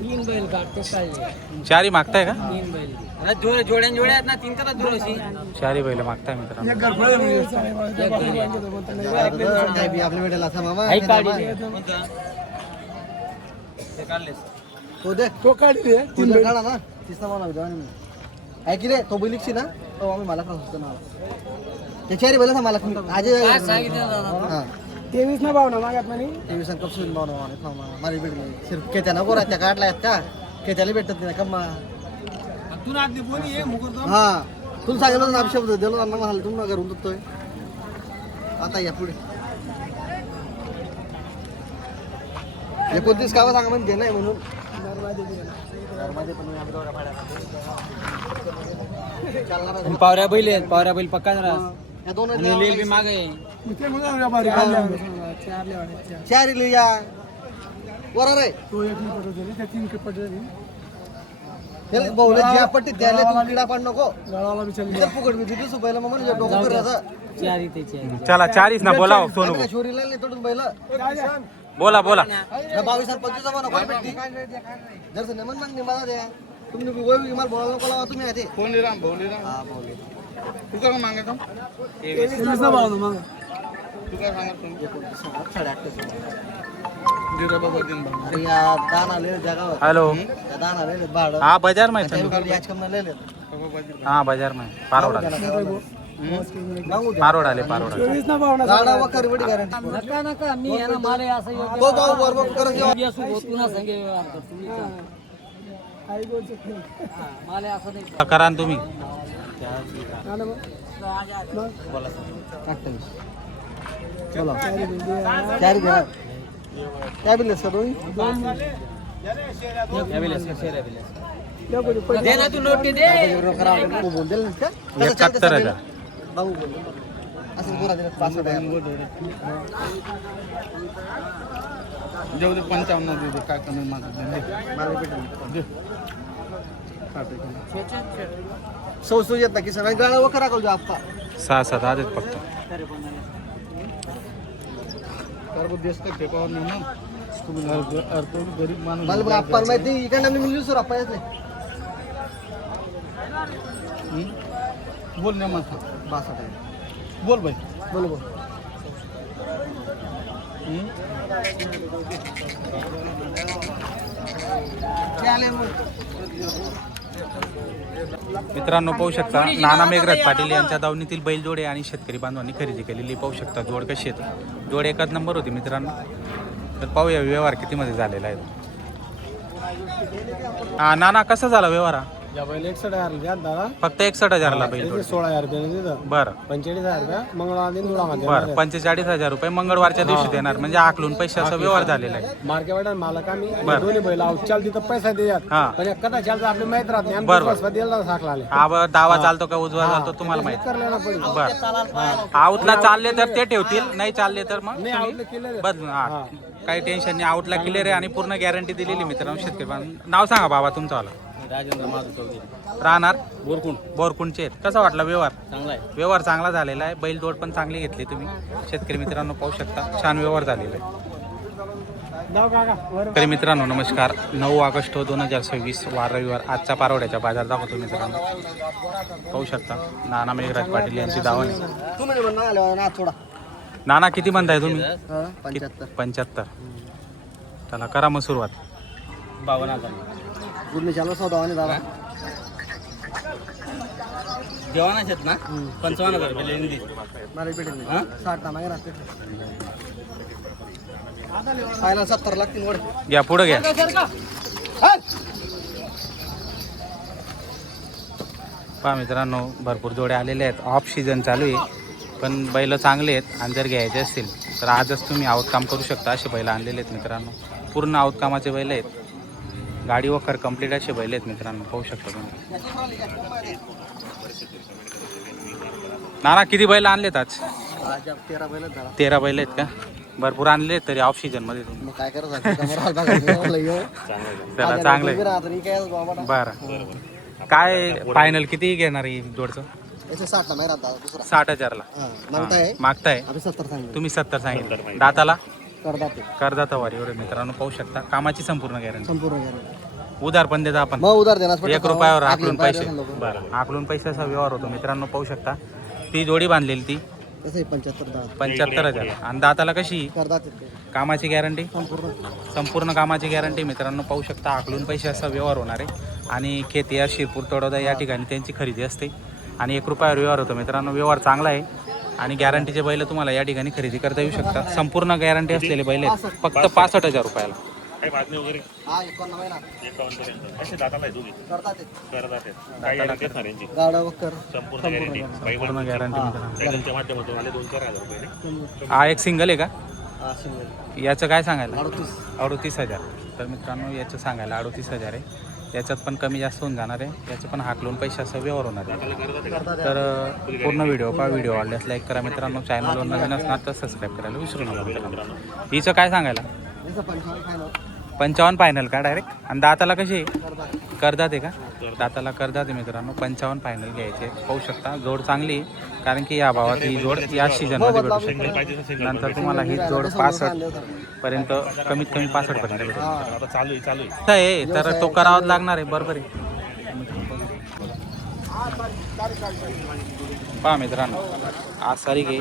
तीन बैल काढते चालले. चारी मागताय का? तीन बैल जोड्या जोड्या आहेत ना, तीन का दुरशी. चारी बैल मागताय मित्रांनो. आपल्या वेळेला असा मामा आई काढली. तो दे तो काढली तीन बैल काढा ना. तिसरा मला आहे की रे तो बैलिकशी ना तो आम्ही मला होतो ना त्याच्यारी बैल मला आज काय सांगितलं दादा? हा 23 ना भावना मागत म्हणे. 23 कपसून भावना मारी भेटली सिर्फ केत्याना गोराच्या काढलाय का केत्याला भेटत नाही कम्मा. तू आधी बोली आहे मुकुंद. हा तुला सांगितलं ना शब्द दिलो ना मला तुम्ही घरून देतोय. आता या पुढे 29 गावं सांगा म्हणजे नाही म्हणून पावऱ्या बैल आहेत, पावऱ्या बैल पक्का जरा. या दोन लेल बी मागे. चार या वर रे बहुले ज्या पट्टी त्याला तू किडा पाड नको फुकट मी तिथे सुपायला मग म्हणजे डोकं करायचं. चारी ते चारी. चला चारीच ना बोला सोनू. शोरीला नाही तोडून बैल बोला बोला. 22 आणि 25 नको भेटती जर नेमन मग निमाला द्या तुम्ही वय मला बोलायला नको लावा तुम्ही आधी फोन राम भोले हा बोले तू काय मागायचं तू काय सांगत तुम्ही दान आले जगावर हॅलो. दान आले भाडं हा बाजार माहिती. याच कम लय हा बाजार माहिती. पारोड आले पारोड आले पारोड आले. गाडा वकर वडी गॅरंटी नका नका मी आहे ना मला असं योग्य. तो भाऊ बरोबर करत जेव्हा मी असं होत पुन्हा संगे व्यवहार करतो मी. मला असं नाही. करा ना तुम्ही. बोला चार घ्या काय बिलस का तुम्ही दे ना तू नोटी दे. बोल दिलं का 71,000. भाऊ बोल असं बोला दिलं 65,000 जेवढे 55 देतो काय कमी मागत मला भेटेल सौ येत ना की सगळ्या गाडा वकर राखल जो आप्पा 6-7 आलेत फक्त. देश का पेपावर नाही ना गरीब माणूस मला बघ आप्पा माहिती इकडनं मी मिळू सर आप्पा येत नाही बोल नाही मग 62,000 बोल भाई बोल बोल आले मग मित्रांनो पाहू शकता नाना मेघराज पाटील यांच्या दावणीतील बैलजोडे आणि शेतकरी बांधवांनी खरेदी केलेली पाहू शकता. जोड कशी आहेत. जोड एकच नंबर होती मित्रांनो. तर पाहूया व्यवहार कितीमध्ये झालेला आहे. हा नाना कसा झाला व्यवहार हा? या बैल 61,000 द्या दादा फक्त 61,000ला बैल जोड. 16,000 रुपये दिलं बरं 45,000 रुपये मंगळवार दिन दुरामध्ये बरं 45,000 रुपये मंगळवारच्या दिवशी देणार म्हणजे आकलून पैशाचा व्यवहार झालेला आहे. मार्केट मालक आम्ही बरं. दोन्ही बैल चाल तिथं पैसा देतात हा पण कदा चालतं आपली माहित राहत नाही बरं. आम्ही दिला साखला आले हा डावा चालतो का उजवा चालतो तुम्हाला माहिती. करलेला पडेल बरं आऊटला चालले तर ते ठेवतील नाही चालले तर मग नाही तुम्ही आवडलं केलं बदलून. हा काही टेन्शन नाही. आऊटला क्लिअर आहे आणि पूर्ण गॅरंटी दिलेली मित्रांनो शेतकरी नाव सांगा बाबा तुमचं वाला. राजेंद्र माधव चौधरी राहणार बोरकुंड. बोरकुंडचे आहेत. कसा वाटला व्यवहार? चांगला आहे. व्यवहार चांगला झालेला आहे. बैल जोड पण चांगली घेतली तुम्ही शेतकरी मित्रांनो पाहू शकता. छान व्यवहार झालेला आहे. तरी मित्रांनो नमस्कार. 9 ऑगस्ट 2026 वार रविवार आजचा पारोड्याच्या बाजार दाखवतो मित्रांनो पाहू शकता. नाना मेघराज पाटील यांची दावण. तुम्ही म्हणून आले ना थोडा नाना किती म्हणताय तुम्ही? 75 75. चला करा मग सुरुवात. 52,000. गुडने चालू सौदा आणि दादा जेवणाचे आहेत ना 55,000 रुपये लेंदी. मला भेटेल 60 ना मागे राहते खायला 70 लागतील वड घ्या पुढे घ्या. पहा मित्रांनो भरपूर जोडे आलेले आहेत. ऑफ सीझन चालू आहे पण बैल चांगले आहेत आणि जर घ्यायचे असतील तर आजच तुम्ही आउटकाम करू शकता. असे बैल आणलेले आहेत मित्रांनो. पूर्ण आउटकामाचे बैल आहेत. गाडी वखर कंप्लीट असे बैल आहेत मित्रांनो पाहू शकता तुम्ही. नाना किती बैल आणलेत आज? 13 बैल झाला 13 बैल आहेत का? भरपूर आणले आहेत तरी ऑफ सीझन मध्ये तुम्ही. मग काय करायचं चला चांगलं आहे. बरं काय फायनल किती घेणार आहे जोडचं? 60 ना मागे राहता दुसरा 60,000ला मागताय मागताय. आम्ही 70 सांगितलं तुम्ही 70 सांगितलं. दाताला करदाते करदाता वारीवर आहे मित्रांनो, पाहू शकता. कामाची संपूर्ण गॅरंटी. संपूर्ण गॅरंटी. उधार पण देता आपण, मग उधार देणार 1 रुपयावर आकलून पैसे. बरं, आकलून पैशाचा व्यवहार होतो मित्रांनो, पाहू शकता. ती जोडी बांधलेली ती तसं 75 75,000. आणि दाताला कशी करदाते कामाची गॅरंटी? संपूर्ण. संपूर्ण कामाची गॅरंटी मित्रांनो, पाहू शकता. आकलून पैशाचा व्यवहार होणार आहे. आणि खेतिया शिरपूर तळोदा या ठिकाणी त्यांची खरेदी असते आणि 1 रुपयावर व्यवहार होतो मित्रांनो. व्यवहार चांगला आहे आणि गॅरंटीचे बैल तुम्हाला या ठिकाणी खरेदी करता येऊ शकतात. संपूर्ण गॅरंटी असलेले बैल आहेत, फक्त 65,000 रुपयाला. हा 51 महिना करदाते. गाडा वक्कर संपूर्ण गॅरंटी. पूर्ण गॅरंटी मित्रांनो. हा एक सिंगल आहे का? हा सिंगल. याचं काय सांगायला? 38. 38,000. तर मित्रांनो याचं सांगायला 38,000 आहे. याच्यात पण कमी जास्त होऊन जाणार आहे. याचं पण हाकलून पैशाचा व्यवहार होणार आहे. तर पूर्ण व्हिडिओ व्हिडिओ आवडल्यास लाईक करा मित्रांनो. चॅनलवर नवीन असणार तर सबस्क्राईब करायला विसरू नका मित्रांनो. हिचं काय सांगायला? 55 फायनल का डायरेक्ट? आणि दाताला कशी आहे? करदात आहे का? दाताला करदात आहे मित्रांनो. 55 फायनल घ्यायचे. पाहू शकता जोड चांगली आहे, कारण की या भावात ही जोड या सीझनमध्ये भेटू शकते. नंतर तुम्हाला ही जोड 65 पर्यंत, कमीत कमी 65 पर्यंत भेटेल. चालू आहे तर तो करावाच लागणार आहे. बरोबर आहे. पहा मित्रांनो, आज तारीख आहे